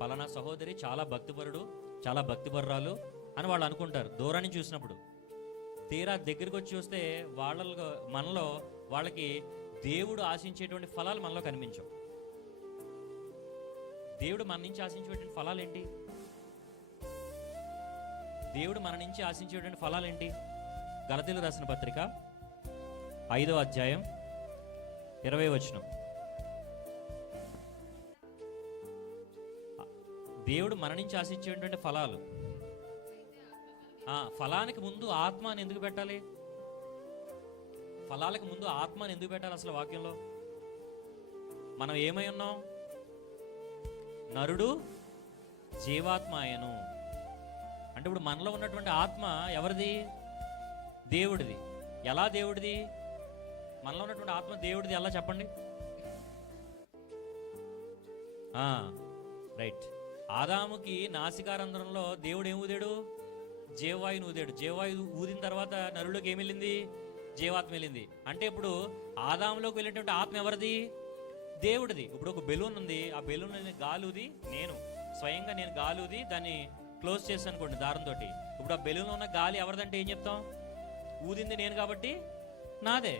పలానా సహోదరి చాలా భక్తిపరుడు, చాలా భక్తిపరురాలు అని వాళ్ళు అనుకుంటారు దూరాన్ని చూసినప్పుడు. తీరా దగ్గరికి వచ్చి చూస్తే మనలో వాళ్ళకి దేవుడు ఆశించేటువంటి ఫలాలు మనలో కనిపించవు. దేవుడు మన నుంచి ఆశించేటువంటి ఫలాలు ఏంటి? దేవుడు మన నుంచి ఆశించేటువంటి ఫలాలు ఏంటి? గలతీయులకు రాసిన పత్రిక 5వ అధ్యాయం 20వ వచనం. దేవుడు మన నుంచి ఆశించేటువంటి ఫలాలు. ఫలానికి ముందు ఆత్మ అని ఎందుకు పెట్టాలి? ఫలాలకు ముందు ఆత్మ అని ఎందుకు పెట్టాలి? అసలు వాక్యంలో మనం ఏమై ఉన్నాం? నరుడు జీవాత్మ ఆయను అంటే ఇప్పుడు మనలో ఉన్నటువంటి ఆత్మ ఎవరిది? దేవుడిది. ఎలా దేవుడిది? మనలో ఉన్నటువంటి ఆత్మ దేవుడిది ఎలా చెప్పండి? రైట్. ఆదాముకి నాసికారంధ్రంలో దేవుడు ఏం ఊదాడు? జీవవాయుని ఊదాడు. జీవవాయు ఊదిన తర్వాత నరులోకి ఏమి వెళ్ళింది? జీవాత్మ వెళ్ళింది. అంటే ఇప్పుడు ఆదాములోకి వెళ్ళినటువంటి ఆత్మ ఎవరిది? దేవుడిది. ఇప్పుడు ఒక బెలూన్ ఉంది, ఆ బెలూన్ గాలూది నేను స్వయంగా గాలూది దాన్ని క్లోజ్ చేస్తాను అనుకోండి దారంతో. ఇప్పుడు ఆ బెలూన్లో ఉన్న గాలి ఎవరిదంటే ఏం చెప్తాం? ఊదింది నేను కాబట్టి నాదే.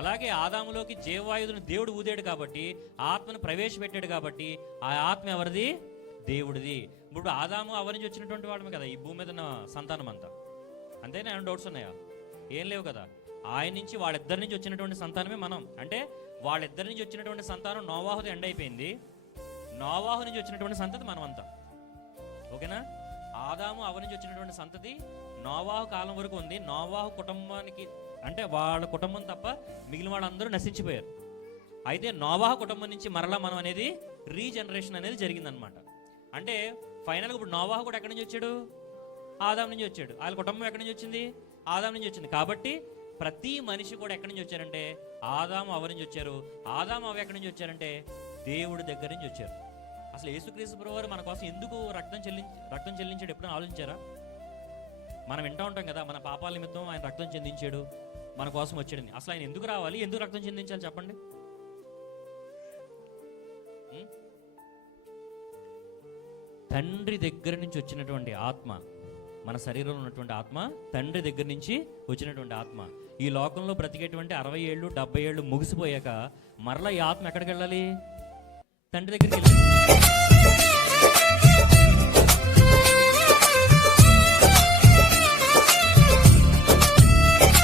అలాగే ఆదాములోకి జీవవాయువుని దేవుడు ఊదాడు కాబట్టి, ఆత్మను ప్రవేశపెట్టాడు కాబట్టి ఆ ఆత్మ ఎవరిది? దేవుడిది. ఇప్పుడు ఆదాము అవరి నుంచి వచ్చినటువంటి వాడమే కదా ఈ భూమి మీద ఉన్న సంతానం అంతా. అంతేనా? ఏమైనా డౌట్స్ ఉన్నాయా? ఏం లేవు కదా. ఆయన నుంచి వాళ్ళిద్దరి నుంచి వచ్చినటువంటి సంతానమే మనం. అంటే వాళ్ళిద్దరి నుంచి వచ్చినటువంటి సంతానం నోవాహుది ఎండ్ అయిపోయింది. నోవాహు నుంచి వచ్చినటువంటి సంతతి మనం అంతా. ఓకేనా? ఆదాము అవరి నుంచి వచ్చినటువంటి సంతతి నోవాహు కాలం వరకు ఉంది. నోవాహు కుటుంబానికి అంటే వాళ్ళ కుటుంబం తప్ప మిగిలిన వాళ్ళందరూ నశించిపోయారు. అయితే నోవాహు కుటుంబం నుంచి మరలా మనం అనేది రీజనరేషన్ అనేది జరిగిందనమాట. అంటే ఫైనల్గా ఇప్పుడు నోవాహు కూడా ఎక్కడి నుంచి వచ్చాడు? ఆదాం నుంచి వచ్చాడు. వాళ్ళ కుటుంబం ఎక్కడి నుంచి వచ్చింది? ఆదాం నుంచి వచ్చింది. కాబట్టి ప్రతి మనిషి కూడా ఎక్కడి నుంచి వచ్చారంటే ఆదాము అవరి నుంచి వచ్చారు. ఆదాము అవి ఎక్కడి నుంచి వచ్చారంటే దేవుడి దగ్గర నుంచి వచ్చారు. అసలు యేసుక్రీస్తు ప్రభువారు మన కోసం ఎందుకు రక్తం చెల్లించాడు ఎప్పుడైనా ఆలోచించారా? మనం వింటూ ఉంటాం కదా, మన పాపాల నిమిత్తం ఆయన రక్తం చెందించాడు, మన కోసం వచ్చాడని. అసలు ఆయన ఎందుకు రావాలి? ఎందుకు రక్తం చెందించాలి చెప్పండి? తండ్రి దగ్గర నుంచి వచ్చినటువంటి ఆత్మ, మన శరీరంలో ఉన్నటువంటి ఆత్మ తండ్రి దగ్గర నుంచి వచ్చినటువంటి ఆత్మ. ఈ లోకంలో బ్రతికేటువంటి 60 ఏళ్ళు 70 ఏళ్ళు ముగిసిపోయాక మరలా ఈ ఆత్మ ఎక్కడికి వెళ్ళాలి? తండ్రి దగ్గరికి వెళ్ళాలి.